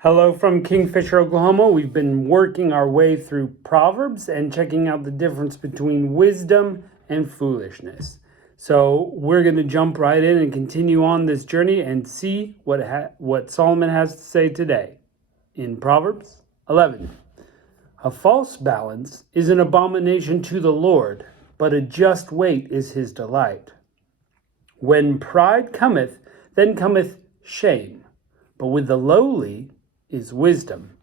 Hello from Kingfisher, Oklahoma. We've been working our way through Proverbs and checking out the difference between wisdom and foolishness. So we're going to jump right in and continue on this journey and see what Solomon has to say today. In Proverbs 11, a false balance is an abomination to the Lord, but a just weight is his delight. When pride cometh, then cometh shame, but with the lowly is wisdom.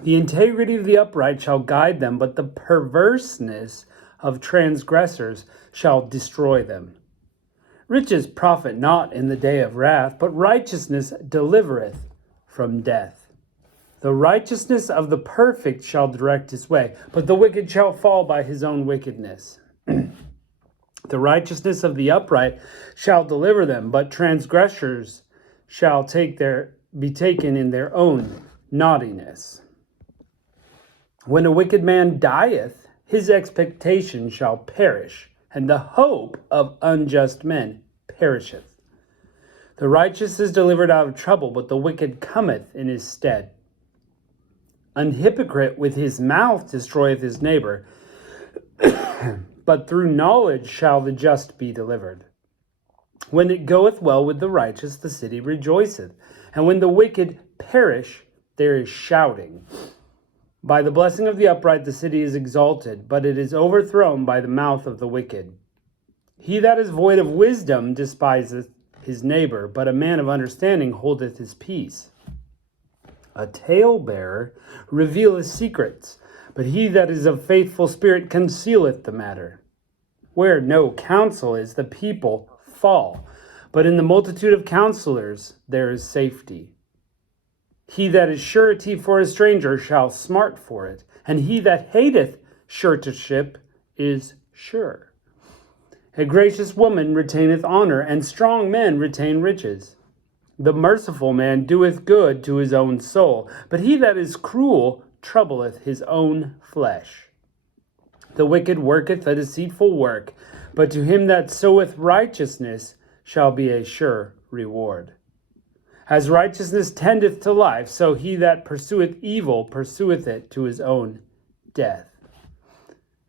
The integrity of the upright shall guide them, but the perverseness of transgressors shall destroy them. Riches profit not in the day of wrath, but righteousness delivereth from death. The righteousness of the perfect shall direct his way, but the wicked shall fall by his own wickedness. The righteousness of the upright shall deliver them, but transgressors shall be taken in their own naughtiness. When a wicked man dieth, his expectation shall perish, and the hope of unjust men perisheth. The righteous is delivered out of trouble, but the wicked cometh in his stead. An hypocrite with his mouth destroyeth his neighbor, but through knowledge shall the just be delivered. When it goeth well with the righteous, the city rejoiceth, and when the wicked perish, there is shouting. By the blessing of the upright the city is exalted, but it is overthrown by the mouth of the wicked. He that is void of wisdom despiseth his neighbor, but a man of understanding holdeth his peace. A talebearer revealeth secrets, but he that is of faithful spirit concealeth the matter. Where no counsel is, the people fall, but in the multitude of counselors there is safety. He that is surety for a stranger shall smart for it, and he that hateth suretyship is sure. A gracious woman retaineth honor, and strong men retain riches. The merciful man doeth good to his own soul, but he that is cruel troubleth his own flesh. The wicked worketh a deceitful work, but to him that soweth righteousness shall be a sure reward. As righteousness tendeth to life, so he that pursueth evil pursueth it to his own death.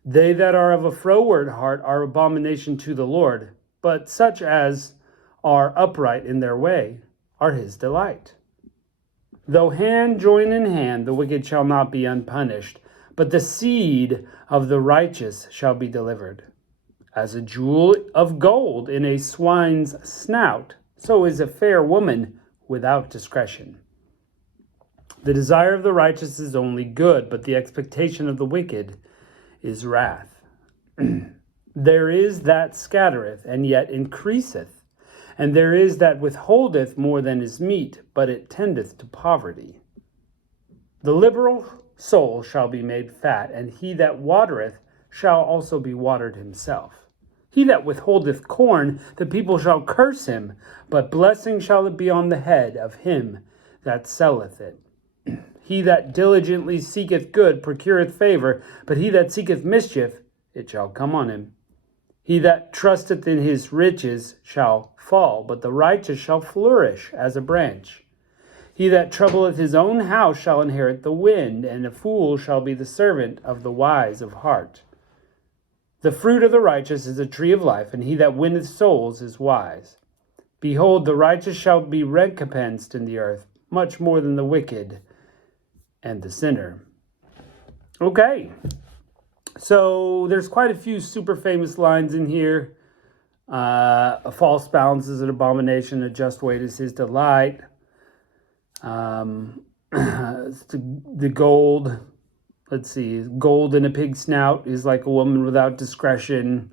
They that are of a froward heart are abomination to the Lord, but such as are upright in their way are his delight. Though hand join in hand, the wicked shall not be unpunished, but the seed of the righteous shall be delivered. As a jewel of gold in a swine's snout, so is a fair woman without discretion. The desire of the righteous is only good, but the expectation of the wicked is wrath. There is that scattereth, and yet increaseth, and there is that withholdeth more than is meet, but it tendeth to poverty. The liberal soul shall be made fat, and he that watereth shall also be watered himself. He that withholdeth corn, the people shall curse him, but blessing shall it be on the head of him that selleth it. He that diligently seeketh good procureth favor, but he that seeketh mischief, it shall come on him. He that trusteth in his riches shall fall, but the righteous shall flourish as a branch. He that troubleth his own house shall inherit the wind, and a fool shall be the servant of the wise of heart. The fruit of the righteous is a tree of life, and he that winneth souls is wise. Behold, the righteous shall be recompensed in the earth, much more than the wicked and the sinner. Okay, so there's quite a few super famous lines in here. A false balance is an abomination, a just weight is his delight. The gold, let's see, gold in a pig's snout is like a woman without discretion.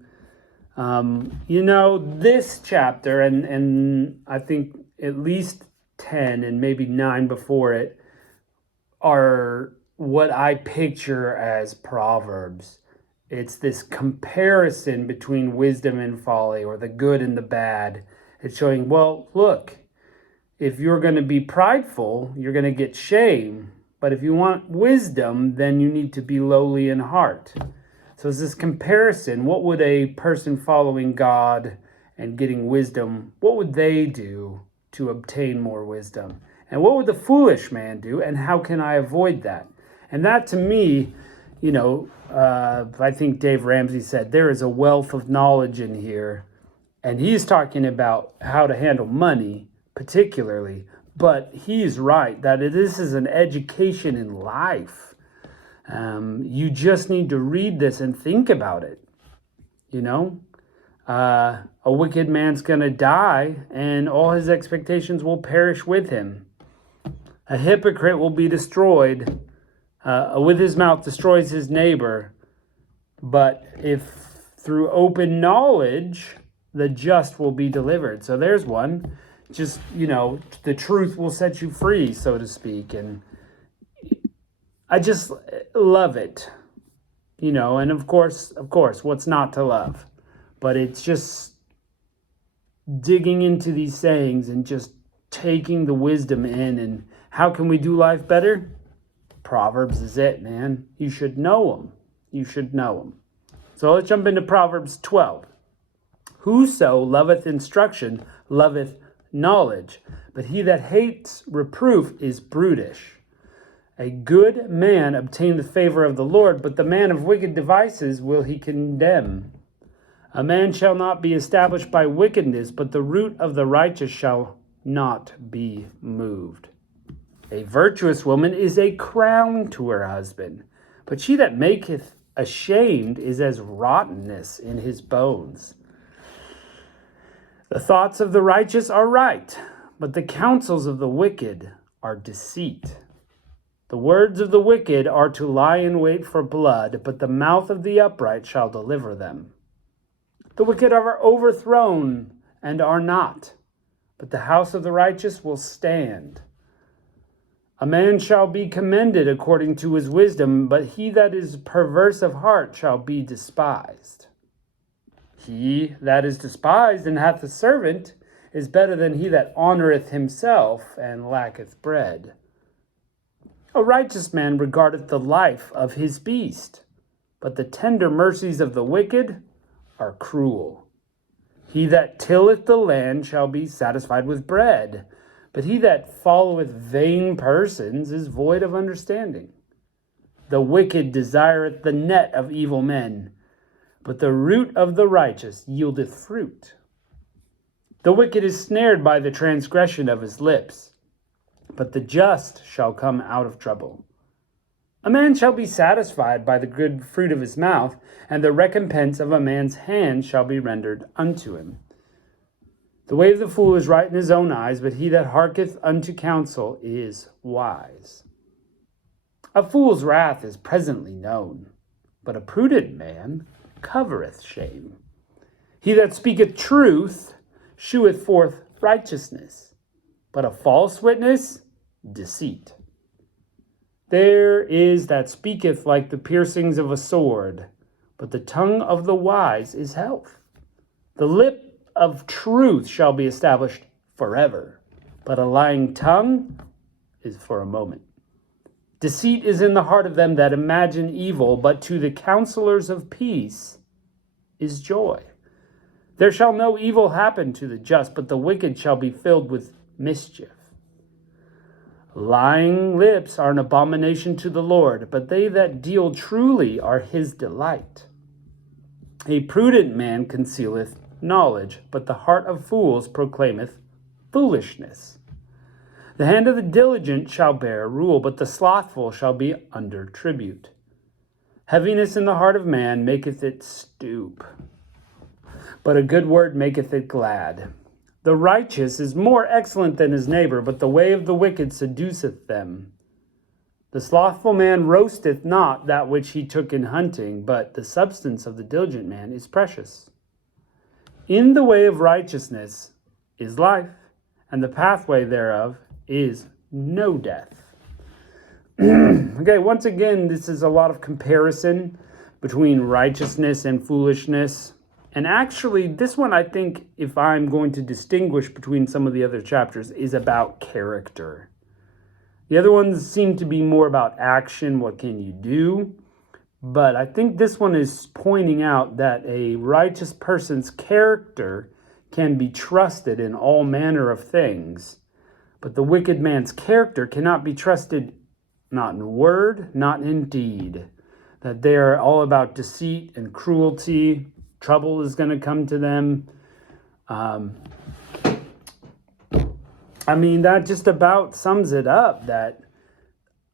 This chapter, and I think at least 10 and maybe 9 before it, are what I picture as Proverbs. It's this comparison between wisdom and folly, or the good and the bad. It's showing, well, look, if you're going to be prideful, you're going to get shame. But if you want wisdom, then you need to be lowly in heart. So it's this comparison. What would a person following God and getting wisdom, what would they do to obtain more wisdom? And what would the foolish man do? And how can I avoid that? And that to me, I think Dave Ramsey said there is a wealth of knowledge in here. And he's talking about how to handle money, particularly. But he's right that this is an education in life. You just need to read this and think about it. A wicked man's going to die and all his expectations will perish with him. A hypocrite will be destroyed. With his mouth destroys his neighbor. But if through open knowledge, the just will be delivered. So there's one. Just, the truth will set you free, so to speak. And I just love it. And of course, what's not to love? But it's just digging into these sayings and just taking the wisdom in. And how can we do life better? Proverbs is it, man. You should know them. You should know them. So let's jump into Proverbs 12. Whoso loveth instruction loveth knowledge, but he that hates reproof is brutish. A good man obtaineth favor of the Lord, but the man of wicked devices will he condemn. A man shall not be established by wickedness, but the root of the righteous shall not be moved. A virtuous woman is a crown to her husband, but she that maketh ashamed is as rottenness in his bones. The thoughts of the righteous are right, but the counsels of the wicked are deceit. The words of the wicked are to lie in wait for blood, but the mouth of the upright shall deliver them. The wicked are overthrown and are not, but the house of the righteous will stand. A man shall be commended according to his wisdom, but he that is perverse of heart shall be despised. He that is despised and hath a servant is better than he that honoureth himself and lacketh bread. A righteous man regardeth the life of his beast, but the tender mercies of the wicked are cruel. He that tilleth the land shall be satisfied with bread, but he that followeth vain persons is void of understanding. The wicked desireth the net of evil men, but the root of the righteous yieldeth fruit. The wicked is snared by the transgression of his lips, but the just shall come out of trouble. A man shall be satisfied by the good fruit of his mouth, and the recompense of a man's hand shall be rendered unto him. The way of the fool is right in his own eyes, but he that hearketh unto counsel is wise. A fool's wrath is presently known, but a prudent man covereth shame. He that speaketh truth sheweth forth righteousness, but a false witness, deceit. There is that speaketh like the piercings of a sword, but the tongue of the wise is health. The lip of truth shall be established forever, but a lying tongue is for a moment. Deceit is in the heart of them that imagine evil, but to the counselors of peace is joy. There shall no evil happen to the just, but the wicked shall be filled with mischief. Lying lips are an abomination to the Lord, but they that deal truly are his delight. A prudent man concealeth knowledge, but the heart of fools proclaimeth foolishness. The hand of the diligent shall bear rule, but the slothful shall be under tribute. Heaviness in the heart of man maketh it stoop, but a good word maketh it glad. The righteous is more excellent than his neighbor, but the way of the wicked seduceth them. The slothful man roasteth not that which he took in hunting, but the substance of the diligent man is precious. In the way of righteousness is life, and the pathway thereof is no death. Okay, once again, this is a lot of comparison between righteousness and foolishness. And actually, this one, I think, if I'm going to distinguish between some of the other chapters, is about character. The other ones seem to be more about action, what can you do? But I think this one is pointing out that a righteous person's character can be trusted in all manner of things, But the wicked man's character cannot be trusted, not in word, not in deed. That they are all about deceit and cruelty. Trouble is going to come to them. That just about sums it up, that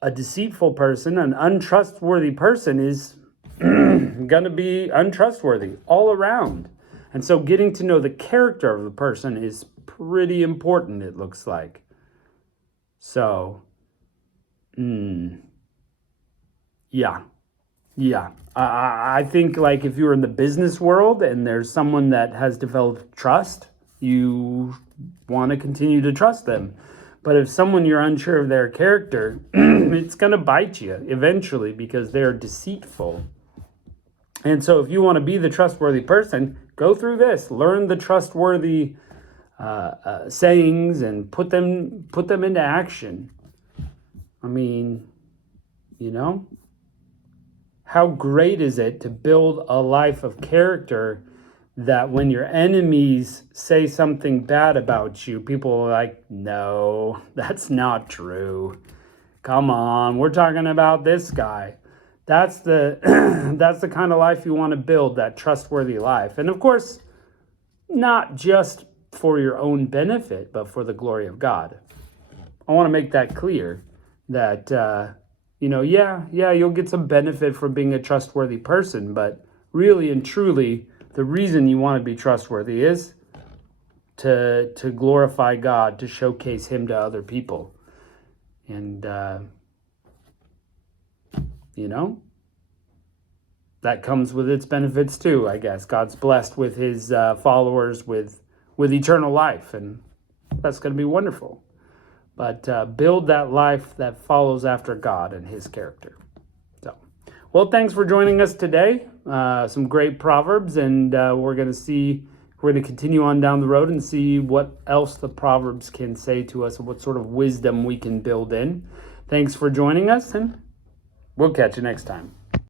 a deceitful person, an untrustworthy person, is going to be untrustworthy all around. And so getting to know the character of the person is pretty important, it looks like. So, yeah. I think, like, if you're in the business world and there's someone that has developed trust, you want to continue to trust them. But if someone you're unsure of their character, it's going to bite you eventually because they're deceitful. And so if you want to be the trustworthy person, go through this. Learn the trustworthy sayings and put them into action. How great is it to build a life of character that when your enemies say something bad about you, people are like, no, that's not true. Come on, we're talking about this guy. That's the that's the kind of life you want to build, that trustworthy life. And of course, not just for your own benefit, but for the glory of God. I want to make that clear that, you'll get some benefit from being a trustworthy person, but really and truly, the reason you want to be trustworthy is to glorify God, to showcase Him to other people. And, that comes with its benefits too, I guess. God's blessed with His followers with eternal life, and that's going to be wonderful. But build that life that follows after God and His character. Well, thanks for joining us today. Some great Proverbs, and we're going to continue on down the road and see what else the Proverbs can say to us and what sort of wisdom we can build in. Thanks for joining us, and we'll catch you next time.